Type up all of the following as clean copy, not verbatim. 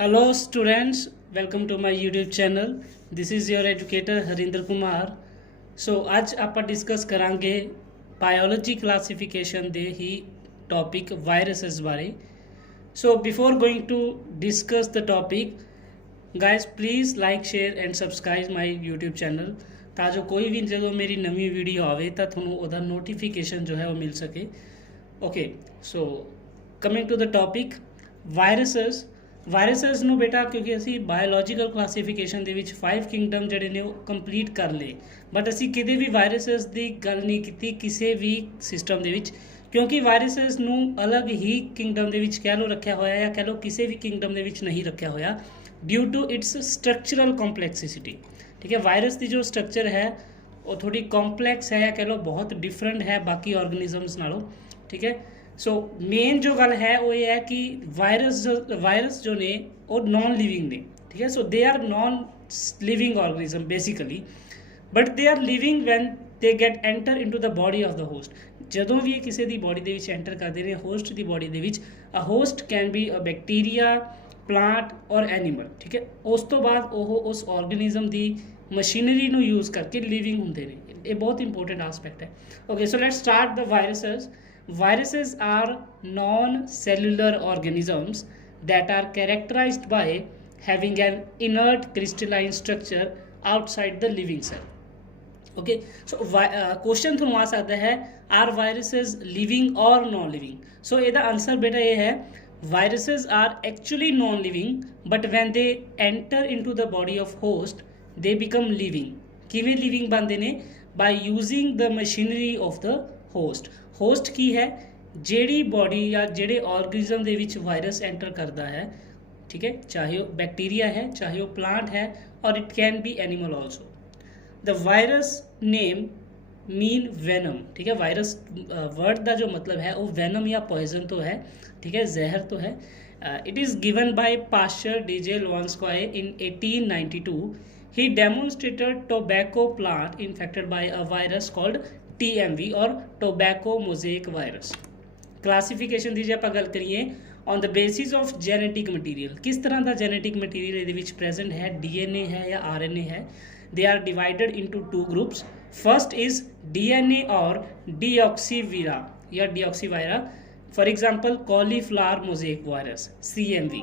Hello students, welcome to my YouTube channel. This is your educator Harinder Kumar. So आज ਆਪਾਂ discuss करांगे biology classification दे ही topic viruses बारे. So before going to discuss the topic, guys please like, share and subscribe my YouTube channel ਤਾਂ ਜੋ ਕੋਈ ਵੀ ਜਦੋਂ ਮੇਰੀ ਨਵੀਂ ਵੀਡੀਓ ਆਵੇ ਤਾਂ ਤੁਹਾਨੂੰ ਉਹਦਾ ਨੋਟੀਫਿਕੇਸ਼ਨ ਜੋ ਹੈ ਉਹ ਮਿਲ ਸਕੇ. Okay, so coming to the topic viruses ਨੂੰ ਬੇਟਾ ਕਿਉਂਕਿ ਅਸੀਂ ਬਾਇਓਲੋਜੀਕਲ ਕਲਾਸੀਫਿਕੇਸ਼ਨ ਦੇ ਵਿੱਚ 5 ਕਿੰਗਡਮ ਜਿਹੜੇ ਨੇ ਉਹ ਕੰਪਲੀਟ ਕਰ ਲਏ, ਬਟ ਅਸੀਂ ਕਿਤੇ ਵੀ ਵਾਇਰਸਸ ਦੀ ਗੱਲ ਨਹੀਂ ਕੀਤੀ ਕਿਸੇ ਵੀ ਸਿਸਟਮ ਦੇ ਵਿੱਚ, ਕਿਉਂਕਿ ਵਾਇਰਸਸ ਨੂੰ ਅਲੱਗ ਹੀ ਕਿੰਗਡਮ ਦੇ ਵਿੱਚ ਕਹਿ ਲਓ ਰੱਖਿਆ ਹੋਇਆ ਜਾਂ ਕਹਿ ਲਓ ਕਿਸੇ ਵੀ ਕਿੰਗਡਮ ਦੇ ਵਿੱਚ ਨਹੀਂ ਰੱਖਿਆ ਹੋਇਆ due to it's structural complexity. ठीक है, वायरस की जो स्ट्रक्चर है वो थोड़ी कॉम्पलैक्स है या कह लो बहुत डिफरेंट है बाकी ऑर्गेनिजम्स नालों. ठीक है, सो मेन जो गल है वो ये है कि वायरस जो ने वो नॉन लिविंग ने. ठीक है, so they are non living organism basically, but they are living when they get enter into the body of the host. ਜਦੋਂ ਵੀ ਇਹ ਕਿਸੇ ਦੀ ਬੋਡੀ ਦੇ ਵਿੱਚ ਐਂਟਰ ਕਰਦੇ ਨੇ ਹੋਸਟ ਦੀ ਬੋਡੀ ਦੇ ਵਿੱਚ, a host can be a bacteria, plant ਔਰ ਐਨੀਮਲ. ਠੀਕ ਹੈ, ਉਸ ਤੋਂ ਬਾਅਦ ਉਹ ਉਸ ਆਰਗੇਨਿਜ਼ਮ ਦੀ ਮਸ਼ੀਨਰੀ ਨੂੰ ਯੂਜ਼ ਕਰਕੇ ਲਿਵਿੰਗ ਹੁੰਦੇ ਨੇ. ਇਹ ਬਹੁਤ ਇੰਪੋਰਟੈਂਟ ਆਸਪੈਕਟ ਹੈ. Okay, so let's start the viruses. Viruses are non-cellular organisms that are characterized by having an inert crystalline structure outside the living cell. Okay, so question ਤੁਹਾਨੂੰ ਆ ਸਕਦਾ ਹੈ are viruses living or non-living? So ਇਹਦਾ answer ਬੇਟਾ ਇਹ ਹੈ viruses are actually non-living, but when they enter into the body of host they become living. ਕਿਵੇਂ living ਬਣਦੇ ਨੇ? by using the machinery of the host. Host ਕੀ ਹੈ? ਜਿਹੜੀ ਬੋਡੀ ਜਾਂ ਜਿਹੜੇ ਆਰਗੇਨਿਜ਼ਮ ਦੇ ਵਿੱਚ ਵਾਇਰਸ ਐਂਟਰ ਕਰਦਾ ਹੈ, ਠੀਕ ਹੈ, ਚਾਹੇ ਉਹ ਬੈਕਟੀਰੀਆ ਹੈ, ਚਾਹੇ ਉਹ ਪਲਾਂਟ ਹੈ, ਔਰ it can be animal also. The virus name mean venom. ਠੀਕ ਹੈ, ਵਾਇਰਸ ਵਰਡ ਦਾ ਜੋ ਮਤਲਬ ਹੈ ਉਹ ਵੈਨਮ ਜਾਂ ਪੋਇਜ਼ਨ ਤੋਂ ਹੈ. ਠੀਕ ਹੈ, ਜ਼ਹਿਰ ਤੋਂ ਹੈ. It is given by Pasteur DJ Ivanovsky in 1892. he demonstrated tobacco plant infected by a virus called TMV और tobacco mosaic virus. क्लासीफिकेशन ਦੀ ਜੇ ਆਪਾਂ ਗੱਲ ਕਰੀਏ on the basis of genetic material, ਕਿਸ ਤਰ੍ਹਾਂ ਦਾ genetic material ਇਹਦੇ ਵਿੱਚ present ਹੈ, DNA ਹੈ ਜਾਂ RNA ਹੈ. they are divided into two groups. first is DNA और deoxyvira या deoxyvira, for example cauliflower mosaic virus CMV,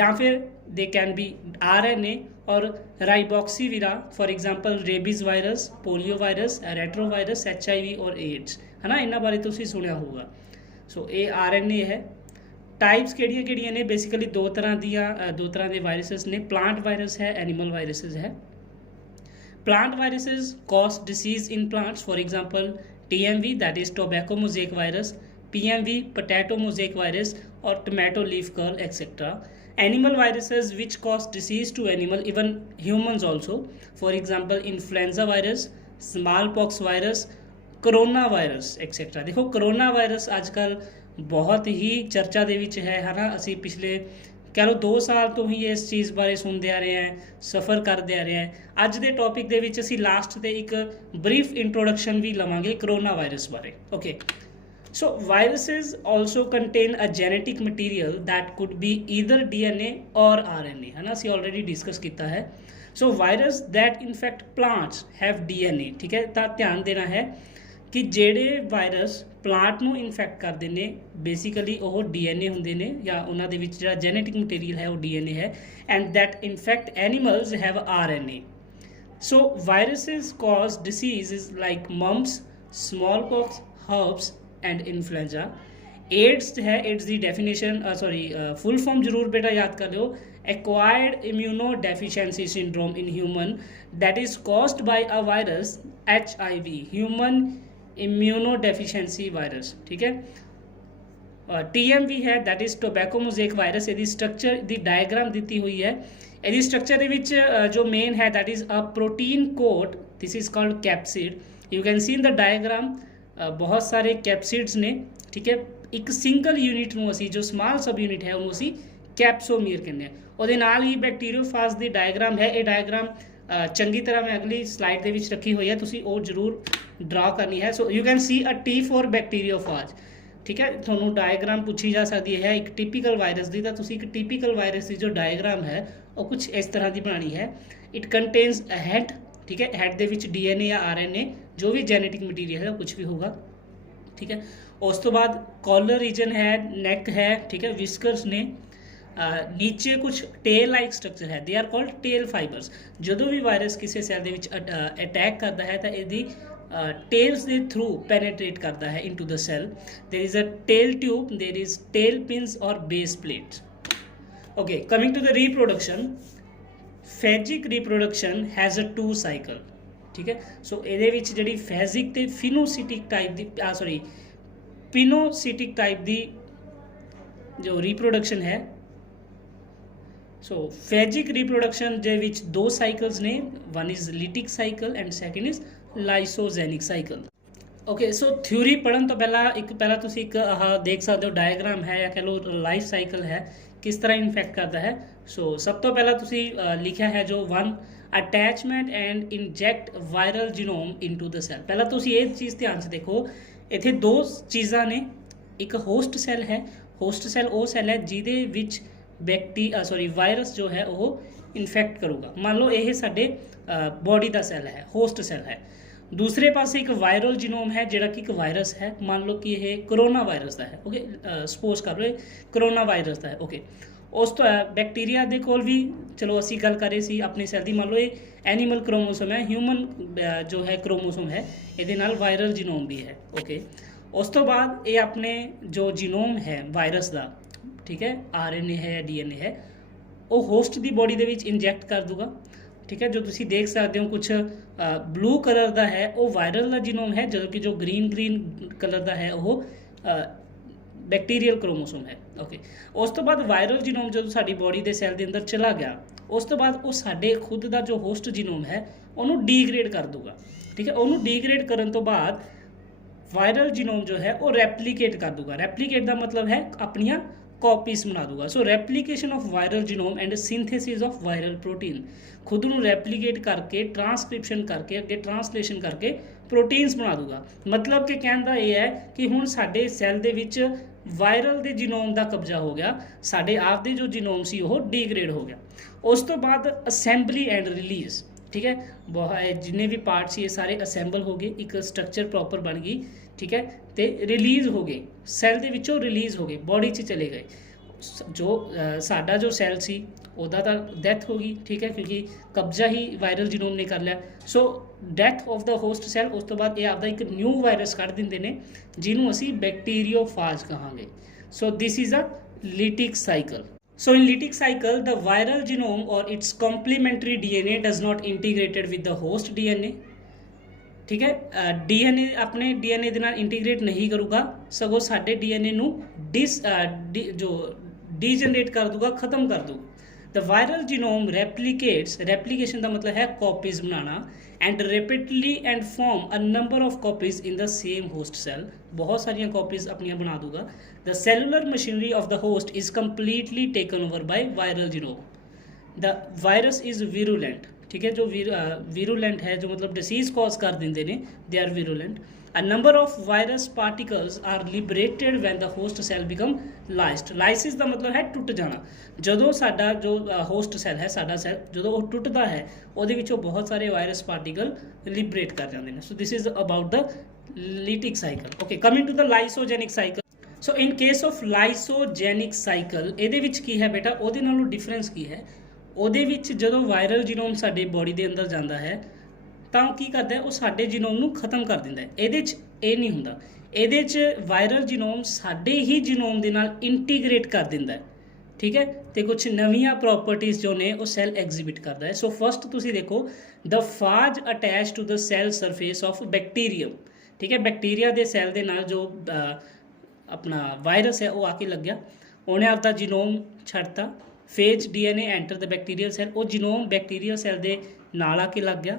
या फिर दे कैन बी RNA और राइबॉक्सीविरा, for example rabies virus, polio virus, retrovirus, HIV और एड्स, है ना, इन्होंने बारे तुसीं सुनिया होगा. सो ये RNA है. टाइप्स किहड़ियां ने? बेसिकली दो तरह के वायरसेस ने. प्लांट वायरस है, एनिमल वायरसेस है. Plant viruses cause disease in plants, for example TMV that is tobacco mosaic virus, PMV potato mosaic virus और tomato leaf curl etcetera. Animal viruses which cause disease to animal, even humans also, for example influenza virus, smallpox virus, corona virus etc. देखो corona virus आजकल बहुत ही चर्चा ਦੇ ਵਿੱਚ ਹੈ ਨਾ. ਅਸੀਂ ਪਿਛਲੇ ਕਹਿ ਲਓ 2 ਸਾਲ ਤੋਂ ਹੀ ਇਸ ਚੀਜ਼ ਬਾਰੇ ਸੁਣਦੇ ਆ ਰਹੇ ਹਾਂ, ਸਫਰ ਕਰਦੇ ਆ ਰਹੇ ਹਾਂ. ਅੱਜ ਦੇ ਟੌਪਿਕ ਦੇ ਵਿੱਚ ਅਸੀਂ ਲਾਸਟ ਤੇ ਇੱਕ ਬਰੀਫ ਇੰਟਰੋਡਕਸ਼ਨ ਵੀ ਲਵਾਂਗੇ ਕੋਰੋਨਾ ਵਾਇਰਸ ਬਾਰੇ. Okay, so viruses also contain a genetic material that could be either DNA or RNA, है ना, ਅਸੀਂ already discuss ਕੀਤਾ ਹੈ. so virus that infect plants have DNA. ਠੀਕ ਹੈ, ਤਾਂ ਧਿਆਨ ਦੇਣਾ ਹੈ ਕਿ ਜਿਹੜੇ ਵਾਇਰਸ ਪਲਾਂਟ ਨੂੰ ਇਨਫੈਕਟ ਕਰਦੇ ਨੇ ਬੇਸਿਕਲੀ ਉਹ DNA ਹੁੰਦੇ ਨੇ ਜਾਂ ਉਹਨਾਂ ਦੇ ਵਿੱਚ ਜਿਹੜਾ ਜੈਨੇਟਿਕ ਮਟੀਰੀਅਲ ਹੈ ਉਹ DNA ਹੈ. and that infect animals have RNA. so viruses cause diseases like mumps, smallpox, herpes and influenza. AIDS है, एड्स की डेफिनेशन फुल फॉर्म जरूर बेटा याद कर लो. Acquired immunodeficiency syndrome in human that is caused by a virus HIV, human immunodeficiency virus. ठीक है, TMV है that is tobacco mosaic virus. ਇਹਦੀ स्ट्रक्चर ਦੀ डायग्राम ਦਿੱਤੀ ਹੋਈ ਹੈ. ਇਹਦੀ स्ट्रक्चर ਦੇ ਵਿੱਚ ਜੋ ਮੇਨ ਹੈ that is a protein coat, this is called capsid. You can see in the diagram बहुत सारे कैप्सिड्स ने. ठीक है, एक सिंगल यूनिट ਨੂੰ ਅਸੀਂ ਜੋ ਸਮਾਲ ਸਬ ਯੂਨਿਟ ਹੈ ਉਹਨੂੰ ਅਸੀਂ ਕੈਪਸੋਮੀਰ ਕਹਿੰਦੇ ਆ. ਉਹਦੇ ਨਾਲ ਹੀ ਬੈਕਟੀਰੀਓਫਾਜ ਦੀ ਡਾਇਗਰਾਮ ਹੈ. ਇਹ ਡਾਇਗਰਾਮ ਚੰਗੀ ਤਰ੍ਹਾਂ ਮੈਂ ਅਗਲੀ ਸਲਾਈਡ ਦੇ ਵਿੱਚ ਰੱਖੀ ਹੋਈ ਹੈ, ਤੁਸੀਂ ਉਹ ਜ਼ਰੂਰ ਡਰਾ ਕਰਨੀ ਹੈ. So you can see a T for bacteriophage. ठीक है। ਤੁਹਾਨੂੰ ਡਾਇਗਰਾਮ ਪੁੱਛੀ ਜਾ ਸਕਦੀ ਹੈ ਇੱਕ ਟਿਪੀਕਲ ਵਾਇਰਸ ਦੀ, ਤਾਂ ਤੁਸੀਂ ਇੱਕ ਟਿਪੀਕਲ ਵਾਇਰਸ ਦੀ ਜੋ ਡਾਇਗਰਾਮ ਹੈ ਉਹ ਕੁਝ ਇਸ ਤਰ੍ਹਾਂ ਦੀ ਬਣਾਉਣੀ ਹੈ। ਇਟ ਕੰਟੇਨਸ ਅ ਹੈਡ, ठीक है, ਹੈਡ ਦੇ ਵਿੱਚ DNA या RNA जो भी जेनेटिक मटीरियल है कुछ भी होगा, ठीक है। उस तो बाद कॉलर रीजन है, नैक है, ठीक है, विस्कर्स ने, नीचे कुछ टेल लाइक स्ट्रक्चर है, they are called tail fibres. जो भी वायरस किसी सैल ਦੇ ਵਿੱਚ ਅਟੈਕ ਕਰਦਾ ਹੈ ਤਾਂ ਇਹਦੀ ਟੇਲਸ ਦੇ ਥਰੂ ਪੈਨੇਟ੍ਰੇਟ ਕਰਦਾ ਹੈ into the cell. There is a tail tube, there is tail pins और base plates. Okay, coming to the reproduction, phagic reproduction has a 2 cycle, ठीक है। सो ਇਹਦੇ ਵਿੱਚ ਜਿਹੜੀ ਫੈजिक ਤੇ ਫਿਨੋਸਿटिक टाइप ਦੀ सॉरी पिनोसिटिक टाइप ਦੀ जो रिप्रोडक्शन है, सो फैजिक रिप्रोडक्शन ਦੇ ਵਿੱਚ 2 ਸਾਈਕਲਸ ਨੇ, one is lytic cycle and second is lysogenic cycle. Okay, so theory पढ़न तो पहला तुसी एक देख सकते हो डायग्राम है या कह लो लाइफ साइकिल है किस तरह इन्फेक्ट करता है। सो सब तो पहला तुसी लिखा है जो 1 attachment and inject viral genome into the cell. पहला तुसी ये चीज़ ध्यान से देखो, इत्थे 2 चीज़ां ने, एक होस्ट सैल है, होस्ट सैल वो सैल है जिहदे विच वायरस जो है वो इन्फेक्ट करूगा। मान लो ये साडे बॉडी का सैल है, होस्ट सैल है। दूसरे पासे एक वायरल जीनोम है जिहड़ा कि एक वायरस है, मान लो कि यह कोरोना वायरस का है, ओके, सपोज कर लो कोरोना वायरस का है, ओके। उस तो बैक्टीरिया के कोल भी, चलो असी गल कर रहे सी अपनी सैल की, मान लो ये एनीमल क्रोमोसोम है, ह्यूमन जो है क्रोमोसोम है, ये वायरल जीनोम भी है, ओके। उस तो बाद ये अपने जो जीनोम है वायरस का, ठीक है, RNA है या DNA है, वो होस्ट की बॉडी के इंजैक्ट कर दूगा, ठीक है। जो तुसी देख सकते हो कुछ ब्लू कलर का है वो वायरल का जीनोम है, जबकि जो ग्रीन कलर का है वो बैक्टीरियल क्रोमोसोम है, ओके। उस तो बाद वायरल जीनोम जो साडी बॉडी के सैल के अंदर चला गया, उस तो बाद वो साडे खुद का जो होस्ट जीनोम है उन्होंने डीग्रेड कर दूगा, ठीक है। उन्होंने डीग्रेड करन तो बाद वायरल जीनोम जो है वो रेप्लीकेट कर दूगा। रेप्लीकेट का मतलब है अपनिया कॉपीज बना दूगा। So replication of viral genome and synthesis of viral protein, खुद ਨੂੰ रेप्लीकेट करके ट्रांसक्रिप्शन करके अगे ट्रांसलेशन करके प्रोटीन्स बना दूगा। मतलब कि कहने का यह है कि हुण साडे सैल दे विच वायरल दे जीनोम का कब्जा हो गया, साडे आप दे जो जीनोम सी वो डीग्रेड हो गया। उस तो बाद असैंबली एंड रिलीज़, ठीक है, बहुत जिन्ने भी पार्ट सी ये सारे असैंबल हो गए, एक स्ट्रक्चर प्रॉपर बन गई, ठीक है, तो रिलीज़ हो गए, सैल दे विचों रिलीज़ हो गए, बॉडी च चले गए। जो साडा जो सैल सी ਉਹਦਾ ਤਾਂ ਡੈਥ ਹੋ ਗਈ, ਠੀਕ ਹੈ, ਕਿਉਂਕਿ ਕਬਜ਼ਾ ਹੀ ਵਾਇਰਲ ਜੀਨੋਮ ਨੇ ਕਰ ਲਿਆ। So death of the host cell, ਉਸ ਤੋਂ ਬਾਅਦ ਇਹ ਆਪਦਾ ਇੱਕ ਨਿਊ ਵਾਇਰਸ ਕੱਢ ਦਿੰਦੇ ਨੇ ਜਿਹਨੂੰ ਅਸੀਂ ਬੈਕਟੀਰੀਓਫਾਜ ਕਹਾਂਗੇ। So this is a lytic cycle. So in lytic cycle, the viral genome or its complementary DNA does not integrated with the host DNA, ठीक है। DNA अपने DNA ਦੇ ਨਾਲ ਇੰਟੀਗ੍ਰੇਟ ਨਹੀਂ ਕਰੂਗਾ, ਸਗੋਂ ਸਾਡੇ DNA ਨੂੰ ਜੋ ਡੀਜਨਰੇਟ ਕਰ ਦੂਗਾ, ਖਤਮ ਕਰ ਦੂਗਾ। The viral genome replicates, replication ਦਾ ਮਤਲਬ ਹੈ ਕਾਪੀਜ਼ ਬਣਾਉਣਾ, and rapidly and form a number of copies in the same host cell, बहुत सारियां copies अपनियां बना दूंगा। The cellular machinery of the host is completely taken over by viral genome. The virus is virulent, ठीक है, जो virulent है, जो मतलब disease cause कर देंगे ने, they are virulent. A number of virus particles are liberated when the host cell become lysed. Lysis ਦਾ ਮਤਲਬ ਹੈ ਟੁੱਟ ਜਾਣਾ। ਜਦੋਂ ਸਾਡਾ ਜੋ ਹੋਸਟ ਸੈਲ ਹੈ, ਸਾਡਾ ਸੈਲ ਜਦੋਂ ਉਹ ਟੁੱਟਦਾ ਹੈ, ਉਹਦੇ ਵਿੱਚੋਂ ਬਹੁਤ ਸਾਰੇ ਵਾਇਰਸ ਪਾਰਟੀਕਲ ਲਿਬਰੇਟ ਕਰ ਜਾਂਦੇ ਨੇ। So this is about the lytic cycle. Okay, coming to the lysogenic cycle. So in case of lysogenic cycle, ਇਹਦੇ ਵਿੱਚ ਕੀ ਹੈ ਬੇਟਾ, ਉਹਦੇ ਨਾਲੋਂ ਡਿਫਰੈਂਸ ਕੀ ਹੈ? ਉਹਦੇ ਵਿੱਚ ਜਦੋਂ ਵਾਇਰਲ ਜੀਨੋਮ ਸਾਡੇ ਬੋਡੀ ਦੇ ਅੰਦਰ ਜਾਂਦਾ ਹੈ ਤਾਂ ਕੀ ਕਰਦਾ, ਉਹ ਸਾਡੇ ਜੀਨੋਮ ਨੂੰ ਖਤਮ ਕਰ ਦਿੰਦਾ ਹੈ। ਇਹਦੇ 'ਚ ਇਹ ਨਹੀਂ ਹੁੰਦਾ, ਇਹਦੇ 'ਚ ਵਾਇਰਲ ਜੀਨੋਮ ਸਾਡੇ ਹੀ ਜੀਨੋਮ ਦੇ ਨਾਲ ਇੰਟੀਗ੍ਰੇਟ ਕਰ ਦਿੰਦਾ ਹੈ, ਠੀਕ ਹੈ, ਤੇ ਕੁਝ ਨਵੀਆਂ ਪ੍ਰੋਪਰਟੀਜ਼ ਜੋ ਨੇ ਉਹ ਸੈੱਲ ਐਗਜ਼ਿਬਿਟ ਕਰਦਾ ਹੈ। ਸੋ ਫਸਟ ਤੁਸੀਂ ਦੇਖੋ, the phage attach to the cell surface of bacterium, ਠੀਕ ਹੈ, ਬੈਕਟੀਰੀਆ ਦੇ ਸੈੱਲ ਦੇ ਨਾਲ ਜੋ ਆਪਣਾ ਵਾਇਰਸ ਹੈ ਉਹ ਆ ਕੇ ਲੱਗਿਆ, ਉਹਨੇ ਆਪਦਾ ਜੀਨੋਮ ਛੱਡਤਾ। ਫੇਜ DNA ਐਂਟਰ ਦ ਬੈਕਟੀਰੀਅਲ ਸੈੱਲ, ਉਹ ਜੀਨੋਮ ਬੈਕਟੀਰੀਅਲ ਸੈੱਲ ਦੇ ਨਾਲ ਆ ਕੇ ਲੱਗ ਗਿਆ।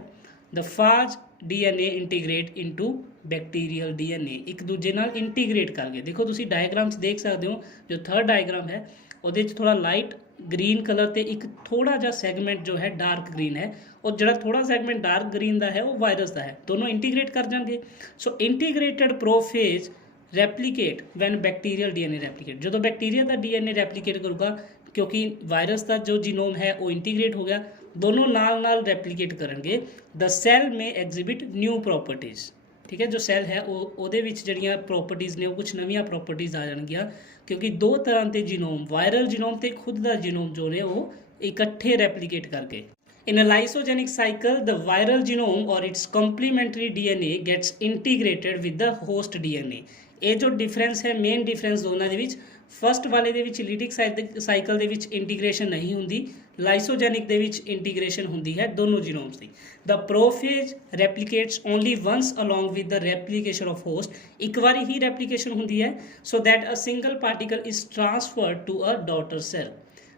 ਦ ਫਾਜ DNA integrate into bacterial DNA, ਇੱਕ ਦੂਜੇ ਨਾਲ ਇੰਟੀਗ੍ਰੇਟ ਕਰ ਗਏ। ਦੇਖੋ ਤੁਸੀਂ ਡਾਇਗਰਾਮ 'ਚ ਦੇਖ ਸਕਦੇ ਹੋ, ਜੋ ਥਰਡ ਡਾਇਗਰਾਮ ਹੈ ਉਹਦੇ 'ਚ ਥੋੜਾ ਲਾਈਟ ग्रीन कलर ਤੇ ਇੱਕ ਥੋੜਾ ਜਿਹਾ ਸੈਗਮੈਂਟ ਜੋ ਹੈ ਡਾਰਕ ਗ੍ਰੀਨ ਹੈ, ਉਹ ਜਿਹੜਾ ਥੋੜਾ ਸੈਗਮੈਂਟ ਡਾਰਕ ਗ੍ਰੀਨ ਦਾ ਹੈ ਉਹ ਵਾਇਰਸ ਦਾ ਹੈ, ਦੋਨੋਂ ਇੰਟੀਗ੍ਰੇਟ ਕਰ ਜਾਣਗੇ। ਸੋ integrated ਪ੍ਰੋਫੇਜ replicate van bacterial DNA replicate, ਜਦੋਂ ਬੈਕਟੀਰੀਆ ਦਾ ਡੀਐਨਏ ਰੈਪਲੀਕੇਟ ਕਰੂਗਾ, ਕਿਉਂਕਿ ਵਾਇਰਸ ਦਾ ਜੋ ਜੀਨੋਮ ਹੈ ਉਹ ਇੰਟੀਗ੍ਰੇਟ ਹੋ ਗਿਆ, ਦੋਨੋਂ ਨਾਲ ਰੈਪਲੀਕੇਟ ਕਰਨਗੇ, ਦ ਸੈੱਲ ਮੇ ਐਗਜ਼ਿਬਿਟ ਨਿਊ ਪ੍ਰੋਪਰਟੀਜ਼। ਠੀਕ ਹੈ, ਜੋ ਸੈੱਲ ਹੈ ਉਹਦੇ ਵਿੱਚ ਜਿਹੜੀਆਂ ਪ੍ਰੋਪਰਟੀਜ਼ ਨੇ ਉਹ ਕੁਝ ਨਵੀਆਂ ਪ੍ਰੋਪਰਟੀਜ਼ ਆ ਜਾਣਗੀਆਂ, ਕਿਉਂਕਿ ਦੋ ਤਰ੍ਹਾਂ ਦੇ ਜੀਨੋਮ, ਵਾਇਰਲ ਜੀਨੋਮ ਤੇ ਖੁਦ ਦਾ ਜੀਨੋਮ ਜੋ ਨੇ ਉਹ ਇਕੱਠੇ ਰੈਪਲੀਕੇਟ ਕਰਕੇ। In a lysogenic cycle, the viral genome or its complementary DNA gets integrated with the host DNA। ਇਹ ਜੋ ਡਿਫਰੈਂਸ ਹੈ, ਮੇਨ ਡਿਫਰੈਂਸ ਦੋਨਾਂ ਦੇ ਵਿੱਚ, ਫਸਟ ਵਾਲੇ ਦੇ ਵਿੱਚ ਲੀਡਿਕ ਸਾਈਕਲ ਦੇ ਵਿੱਚ ਇੰਟੀਗ੍ਰੇਸ਼ਨ ਨਹੀਂ ਹੁੰਦੀ, ਲਾਈਸੋਜੈਨਿਕ ਦੇ ਵਿੱਚ ਇੰਟੀਗ੍ਰੇਸ਼ਨ ਹੁੰਦੀ ਹੈ ਦੋਨੋਂ ਜੀਨੋਮਸ ਦੀ। The prophage replicates only once along with the replication of host, ਇੱਕ ਵਾਰੀ ਹੀ ਰੈਪਲੀਕੇਸ਼ਨ ਹੁੰਦੀ ਹੈ, so that a single particle is transferred to a daughter cell.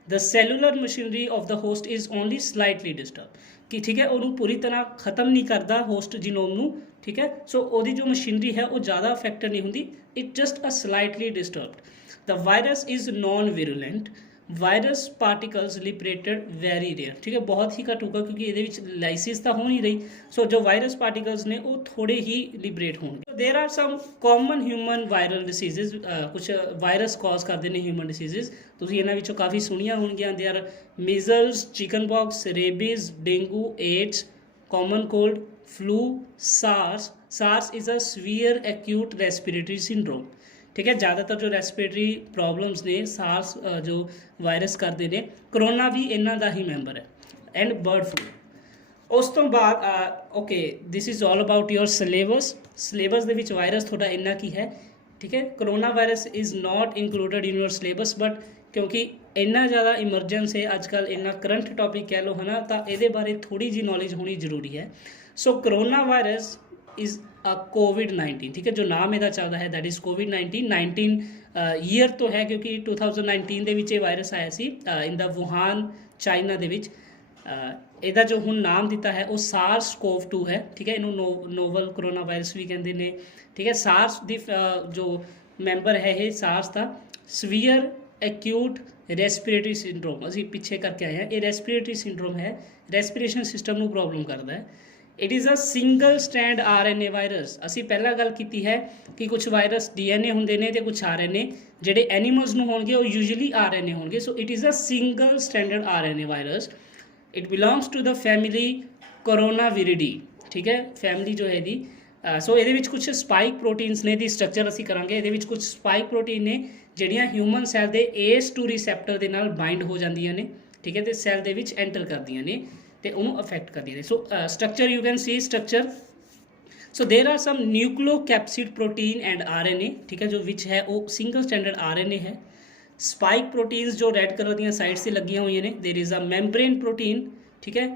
The cellular machinery of the host is only slightly disturbed, ਕਿ ਠੀਕ ਹੈ ਉਹਨੂੰ ਪੂਰੀ ਤਰ੍ਹਾਂ ਖਤਮ ਨਹੀਂ ਕਰਦਾ ਹੋਸਟ ਜੀਨੋਮ ਨੂੰ, ਠੀਕ ਹੈ, ਸੋ ਉਹਦੀ ਜੋ ਮਸ਼ੀਨਰੀ ਹੈ ਉਹ ਜ਼ਿਆਦਾ ਅਫੈਕਟਡ ਨਹੀਂ ਹੁੰਦੀ, it just a slightly disturbed. The virus is non virulent, virus particles liberated very rare, ਠੀਕ ਹੈ, ਬਹੁਤ ਹੀ ਘੱਟ ਹੋਊਗਾ ਕਿਉਂਕਿ ਇਹਦੇ ਵਿੱਚ ਲਾਈਸਿਸ ਤਾਂ ਹੋ ਨਹੀਂ ਰਹੀ, ਸੋ ਜੋ ਵਾਇਰਸ ਪਾਰਟੀਕਲਸ ਨੇ ਉਹ ਥੋੜੇ ਹੀ ਲਿਬਰੇਟ ਹੋਣਗੇ। There are some common human viral diseases, ਕੁਛ ਵਾਇਰਸ ਕਾਜ਼ ਕਰਦੇ ਨੇ ਹਿਊਮਨ ਡਿਸੀਜ਼ਿਜ਼, ਤੁਸੀਂ ਇਹਨਾਂ ਵਿੱਚੋਂ ਕਾਫੀ ਸੁਣੀਆਂ ਹੋਣਗੀਆਂ। They are measles, chickenpox, rabies, dengue, AIDS, common cold, flu, SARS. SARS is a severe acute respiratory syndrome, ਠੀਕ ਹੈ, ਜ਼ਿਆਦਾਤਰ ਜੋ ਰੈਸਪੀਰੇਟਰੀ ਪ੍ਰੋਬਲਮਸ ਨੇ ਸਾਰਸ ਜੋ ਵਾਇਰਸ ਕਰਦੇ ਨੇ, ਕਰੋਨਾ ਵੀ ਇਹਨਾਂ ਦਾ ਹੀ ਮੈਂਬਰ ਹੈ, ਐਂਡ ਬਰਡ ਫਲੂ। ਉਸ ਤੋਂ ਬਾਅਦ okay, this is all about your syllabus. Syllabus ਦੇ ਵਿੱਚ ਵਾਇਰਸ ਤੁਹਾਡਾ ਇੰਨਾ ਕੀ ਹੈ, ਠੀਕ ਹੈ। Corona virus is not included in your syllabus, but ਕਿਉਂਕਿ ਇੰਨਾ ਜ਼ਿਆਦਾ ਇਮਰਜੈਂਸ ਹੈ ਅੱਜ ਕੱਲ੍ਹ, ਇੰਨਾ ਕਰੰਟ ਟੌਪਿਕ ਕਹਿ ਲਓ ਹੈ ਨਾ, ਤਾਂ ਇਹਦੇ ਬਾਰੇ ਥੋੜ੍ਹੀ ਜਿਹੀ ਨੌਲੇਜ ਹੋਣੀ ਜ਼ਰੂਰੀ ਹੈ। ਸੋ ਕਰੋਨਾ ਵਾਇਰਸ ਇਜ਼ COVID-19, ਠੀਕ ਹੈ, ਜੋ ਨਾਮ ਇਹਦਾ ਚੱਲਦਾ ਹੈ ਦੈਟ ਇਜ਼ COVID-19। 19 ਈਅਰ ਤੋਂ ਹੈ ਕਿਉਂਕਿ 2019 ਦੇ ਵਿੱਚ ਇਹ ਵਾਇਰਸ ਆਇਆ ਸੀ ਇਨ ਦਾ ਵੂਹਾਨ, ਚਾਈਨਾ ਦੇ ਵਿੱਚ। ਇਹਦਾ ਜੋ ਹੁਣ ਨਾਮ ਦਿੱਤਾ ਹੈ ਉਹ SARS-CoV-2 ਹੈ, ਠੀਕ ਹੈ, ਇਹਨੂੰ ਨੋਵਲ ਕਰੋਨਾ ਵਾਇਰਸ ਵੀ ਕਹਿੰਦੇ ਨੇ, ਠੀਕ ਹੈ। ਸਾਰਸ ਦੀ ਜੋ ਮੈਂਬਰ ਹੈ ਇਹ ਸਾਰਸ ਦਾ ਸਵੀਅਰ ਐਕਿਊਟ ਰੈਸਪੀਰੇਟਰੀ ਸਿੰਡਰੋਮ, ਅਸੀਂ ਪਿੱਛੇ ਕਰਕੇ ਆਏ ਹਾਂ, ਇਹ ਰੈਸਪੀਰੇਟਰੀ ਸਿੰਡਰੋਮ ਹੈ, ਰੈਸਪੀਰੇਸ਼ਨ ਸਿਸਟਮ ਨੂੰ ਪ੍ਰੋਬਲਮ ਕਰਦਾ ਹੈ। It is a single stand RNA virus. ਅਸੀਂ ਪਹਿਲਾਂ ਗੱਲ ਕੀਤੀ ਹੈ ਕਿ ਕੁਛ ਵਾਇਰਸ DNA ਹੁੰਦੇ ਨੇ ਅਤੇ ਕੁਛ RNA, ਜਿਹੜੇ ਐਨੀਮਲਸ ਨੂੰ ਹੋਣਗੇ ਉਹ ਯੂਜਲੀ RNA ਹੋਣਗੇ। So it is a single standard RNA virus. It belongs to the family Coronaviridae, ਠੀਕ ਹੈ, ਫੈਮਿਲੀ ਜੋ ਹੈ ਇਹਦੀ। ਸੋ ਇਹਦੇ ਵਿੱਚ ਕੁਛ ਸਪਾਈਕ ਪ੍ਰੋਟੀਨਸ ਨੇ, ਦੀ ਸਟਰਕਚਰ ਅਸੀਂ ਕਰਾਂਗੇ। ਇਹਦੇ ਵਿੱਚ ਕੁਛ ਸਪਾਈਕ ਪ੍ਰੋਟੀਨ ਨੇ ਜਿਹੜੀਆਂ ਹਿਊਮਨ ਸੈੱਲ ਦੇ ACE2 ਰਿਸੈਪਟਰ ਦੇ ਨਾਲ ਬਾਈਂਡ ਹੋ ਜਾਂਦੀਆਂ ਨੇ, ਠੀਕ ਹੈ, ਅਤੇ ਸੈੱਲ ਦੇ ਵਿੱਚ ਐਂਟਰ ਕਰਦੀਆਂ ਨੇ ਤੇ ਉਹਨੂੰ ਅਫੈਕਟ ਕਰਦੀਆਂ ਨੇ। So structure you can see structure. So there are some nucleocapsid protein and RNA, ਠੀਕ ਹੈ, ਜੋ ਵਿੱਚ ਹੈ ਉਹ ਸਿੰਗਲ ਸਟੈਂਡਰਡ RNA ਹੈ। ਸਪਾਈਕ ਪ੍ਰੋਟੀਨਸ ਜੋ ਰੈੱਡ ਕਲਰ ਦੀਆਂ ਸਾਈਡਸ 'ਤੇ ਲੱਗੀਆਂ ਹੋਈਆਂ ਨੇ, there is a membrane protein, ਠੀਕ ਹੈ।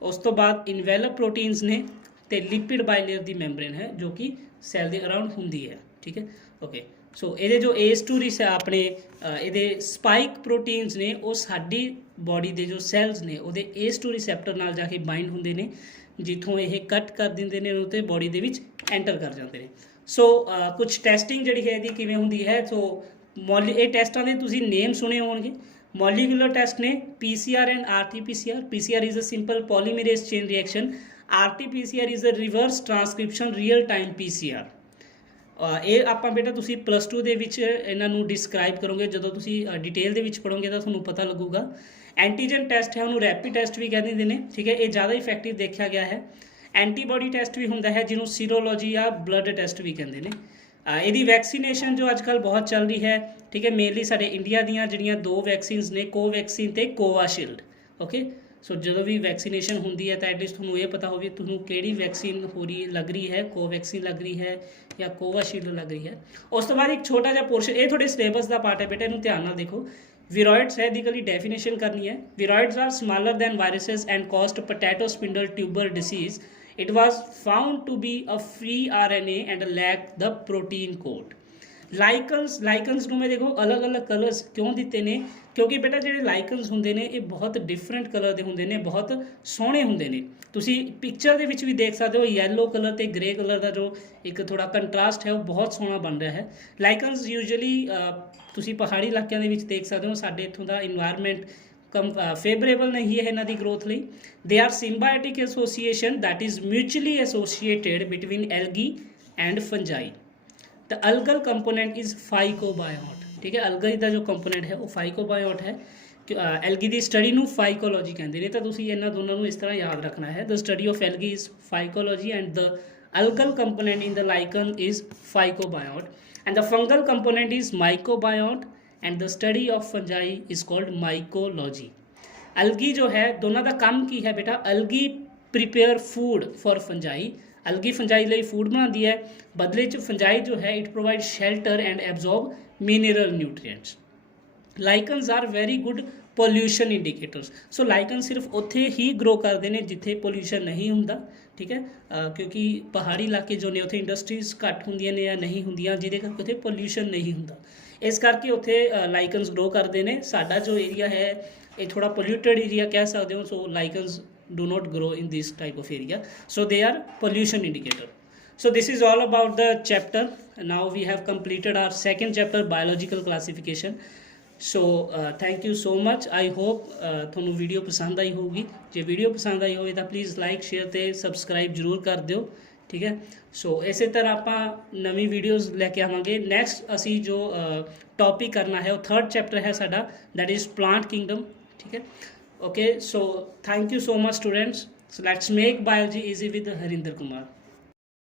ਉਸ ਤੋਂ ਬਾਅਦ ਇਨਵੈਲਪ ਪ੍ਰੋਟੀਨਸ ਨੇ ਅਤੇ ਲਿਪਿਡ ਬਾਈਲੇਅਰ ਦੀ ਮੈਂਬਰੇਨ ਹੈ ਜੋ ਕਿ ਸੈੱਲ ਦੇ ਅਰਾਊਂਡ ਹੁੰਦੀ ਹੈ, ਠੀਕ ਹੈ, ਓਕੇ। ਸੋ ਇਹਦੇ ਜੋ ACE2 ਆਪਣੇ ਇਹਦੇ ਸਪਾਈਕ ਪ੍ਰੋਟੀਨਸ ਨੇ ਉਹ ਸਾਡੀ ਬੋਡੀ ਦੇ ਜੋ ਸੈੱਲਸ ਨੇ ਉਹਦੇ ACE2 ਰਿਸੈਪਟਰ ਨਾਲ ਜਾ ਕੇ ਬਾਈਂਡ ਹੁੰਦੇ ਨੇ, ਜਿੱਥੋਂ ਇਹ ਕੱਟ ਕਰ ਦਿੰਦੇ ਨੇ ਉਹਨੂੰ, ਤੇ ਬੋਡੀ ਦੇ ਵਿੱਚ ਐਂਟਰ ਕਰ ਜਾਂਦੇ ਨੇ। ਸੋ ਕੁਛ ਟੈਸਟਿੰਗ ਜਿਹੜੀ ਹੈ ਇਹਦੀ ਕਿਵੇਂ ਹੁੰਦੀ ਹੈ, ਸੋ ਇਹ ਟੈਸਟਾਂ ਦੇ ਤੁਸੀਂ ਨੇਮ ਸੁਣੇ ਹੋਣਗੇ। ਮੋਲੀਕੂਲਰ ਟੈਸਟ ਨੇ PCR and RT-PCR। PCR is a simple polymerase chain reaction, RT-PCR is a reverse transcription real time PCR। ਇਹ ਆਪਾਂ ਬੇਟਾ ਤੁਸੀਂ +2 ਦੇ ਵਿੱਚ ਇਹਨਾਂ ਨੂੰ ਡਿਸਕ੍ਰਾਈਬ ਕਰੋਗੇ, ਜਦੋਂ ਤੁਸੀਂ ਡਿਟੇਲ ਦੇ ਵਿੱਚ ਪੜ੍ਹੋਗੇ ਤਾਂ ਤੁਹਾਨੂੰ ਪਤਾ ਲੱਗੂਗਾ। ਐਂਟੀਜਨ ਟੈਸਟ ਹੈ, ਉਹਨੂੰ ਰੈਪਿਡ ਟੈਸਟ ਵੀ ਕਹਿ ਦਿੰਦੇ ਨੇ, ਠੀਕ ਹੈ, ਇਹ ਜ਼ਿਆਦਾ ਇਫੈਕਟਿਵ ਦੇਖਿਆ ਗਿਆ ਹੈ। ਐਂਟੀਬੋਡੀ ਟੈਸਟ ਵੀ ਹੁੰਦਾ ਹੈ ਜਿਹਨੂੰ ਸੀਰੋਲੋਜੀ ਜਾਂ ਬਲੱਡ ਟੈਸਟ ਵੀ ਕਹਿੰਦੇ ਨੇ। ਇਹਦੀ ਵੈਕਸੀਨੇਸ਼ਨ ਜੋ ਅੱਜ ਕੱਲ੍ਹ ਬਹੁਤ ਚੱਲ ਰਹੀ ਹੈ, ਠੀਕ ਹੈ, ਮੇਨਲੀ ਸਾਡੇ ਇੰਡੀਆ ਦੀਆਂ ਜਿਹੜੀਆਂ 2 ਵੈਕਸੀਨਸ ਨੇ, ਕੋਵੈਕਸੀਨ ਅਤੇ ਕੋਵਾਸ਼ੀਲਡ, ਓਕੇ। ਸੋ ਜਦੋਂ ਵੀ ਵੈਕਸੀਨੇਸ਼ਨ ਹੁੰਦੀ ਹੈ ਤਾਂ ਐਟਲੀਸਟ ਤੁਹਾਨੂੰ ਇਹ ਪਤਾ ਹੋਵੇ ਤੁਹਾਨੂੰ ਕਿਹੜੀ ਵੈਕਸੀਨ ਹੋ ਰਹੀ ਲੱਗ ਰਹੀ ਹੈ, ਕੋਵੈਕਸੀਨ ਲੱਗ ਰਹੀ ਹੈ ਜਾਂ ਕੋਵਾਸ਼ੀਲਡ ਲੱਗ ਰਹੀ ਹੈ। ਉਸ ਤੋਂ ਬਾਅਦ ਇੱਕ ਛੋਟਾ ਜਿਹਾ ਪੋਰਸ਼ਨ, ਇਹ ਤੁਹਾਡੇ ਸਿਲੇਬਸ ਦਾ ਪਾਰਟ ਹੈ ਬੇਟਾ, ਇਹਨੂੰ ਧਿਆਨ ਨਾਲ ਦੇਖੋ। ਵਿਰੋਇਡਸ ਹੈ, ਇਹਦੀ ਕੱਲੀ ਡੈਫੀਨੇਸ਼ਨ ਕਰਨੀ ਹੈ। Viroids are smaller than viruses and caused potato spindle tuber disease. It was found to be a free RNA and lacked the protein code. ਲਾਈਕਨਸ ਨੂੰ ਮੈਂ ਦੇਖੋ ਅਲੱਗ-ਅਲੱਗ ਕਲਰਸ ਕਿਉਂ ਦਿੱਤੇ ਨੇ, ਕਿਉਂਕਿ ਬੇਟਾ ਜਿਹੜੇ ਲਾਈਕਨਸ ਹੁੰਦੇ ਨੇ ਇਹ ਬਹੁਤ ਡਿਫਰੈਂਟ ਕਲਰ ਦੇ ਹੁੰਦੇ ਨੇ, ਬਹੁਤ ਸੋਹਣੇ ਹੁੰਦੇ ਨੇ। ਤੁਸੀਂ ਪਿਕਚਰ ਦੇ ਵਿੱਚ ਵੀ ਦੇਖ ਸਕਦੇ ਹੋ ਯੈਲੋ ਕਲਰ ਅਤੇ ਗ੍ਰੇ ਕਲਰ ਦਾ ਜੋ ਇੱਕ ਥੋੜ੍ਹਾ ਕੰਟਰਾਸਟ ਹੈ ਉਹ ਬਹੁਤ ਸੋਹਣਾ ਬਣ ਰਿਹਾ ਹੈ। ਲਾਈਕਨਸ ਯੂਜਲੀ ਤੁਸੀਂ ਪਹਾੜੀ ਇਲਾਕਿਆਂ ਦੇ ਵਿੱਚ ਦੇਖ ਸਕਦੇ ਹੋ, ਸਾਡੇ ਇੱਥੋਂ ਦਾ ਇਨਵਾਇਰਮੈਂਟ ਫੇਵਰੇਬਲ ਨਹੀਂ ਹੈ ਇਹਨਾਂ ਦੀ ਗਰੋਥ ਲਈ। They are symbiotic association that is mutually associated between algae and fungi. The algal component is phycobiont. ठीक है, अलगल ਦਾ ਜੋ ਕੰਪੋਨੈਂਟ ਹੈ ਉਹ ਫਾਈਕੋਬਾयोट ਹੈ। ਐਲਗੀ ਦੀ ਸਟੱਡੀ ਨੂੰ ਫਾਈਕੋਲੋਜੀ ਕਹਿੰਦੇ ਨੇ, ਤਾਂ ਤੁਸੀਂ ਇਹਨਾਂ ਦੋਨਾਂ ਨੂੰ ਇਸ ਤਰ੍ਹਾਂ ਯਾਦ ਰੱਖਣਾ ਹੈ। The study of algae is phycology and the algal component in the lichen is phycobiont, and the fungal component is mycobiont, and the study of fungi is called mycology। algae जो है दोनों का काम की है बेटा, algae prepare food for fungi। algae fungi ਲਈ food ਬਣਾਉਂਦੀ ਹੈ, ਬਦਲੇ 'ਚ fungi जो है it provide shelter and absorb mineral nutrients। Lichens are very good pollution indicators. So lichen ਸਿਰਫ ਉੱਥੇ ਹੀ ਗਰੋ ਕਰਦੇ ਨੇ ਜਿੱਥੇ ਪੋਲਿਊਸ਼ਨ ਨਹੀਂ ਹੁੰਦਾ। ਠੀਕ ਹੈ, ਕਿਉਂਕਿ ਪਹਾੜੀ ਇਲਾਕੇ ਜੋ ਨੇ ਉੱਥੇ ਇੰਡਸਟਰੀਜ਼ ਘੱਟ ਹੁੰਦੀਆਂ ਨੇ ਜਾਂ ਨਹੀਂ ਹੁੰਦੀਆਂ, ਜਿਹਦੇ ਕਰਕੇ ਉੱਥੇ ਪੋਲਿਊਸ਼ਨ ਨਹੀਂ ਹੁੰਦਾ, ਇਸ ਕਰਕੇ ਉੱਥੇ ਲਾਈਕਨਸ ਗਰੋ ਕਰਦੇ ਨੇ। ਸਾਡਾ ਜੋ ਏਰੀਆ ਹੈ ਇਹ ਥੋੜ੍ਹਾ ਪੋਲਿਊਟਡ ਏਰੀਆ ਕਹਿ ਸਕਦੇ ਹੋ, ਸੋ ਲਾਈਕਨਸ do not grow in this type of area, so they are pollution indicator। So this is all about the chapter। Now we have completed our second chapter, biological classification। So thank you so much. I hope ਤੁਹਾਨੂੰ video ਪਸੰਦ ਆਈ ਹੋਊਗੀ। ਜੇ video ਪਸੰਦ ਆਈ ਹੋਵੇ ਤਾਂ please like share ਅਤੇ subscribe ਜ਼ਰੂਰ ਕਰ ਦਿਓ। ਠੀਕ ਹੈ, ਸੋ ਇਸੇ ਤਰ੍ਹਾਂ ਆਪਾਂ ਨਵੀਂ ਵੀਡੀਓਜ਼ ਲੈ ਕੇ ਆਵਾਂਗੇ। ਨੈਕਸਟ ਅਸੀਂ ਜੋ ਟੌਪਿਕ ਕਰਨਾ ਹੈ ਉਹ ਥਰਡ ਚੈਪਟਰ ਹੈ ਸਾਡਾ, ਦੈਟ ਇਜ਼ ਪਲਾਂਟ ਕਿੰਗਡਮ। ਠੀਕ ਹੈ, okay, so thank you so much students. So let's make biology easy with Harinder Kumar.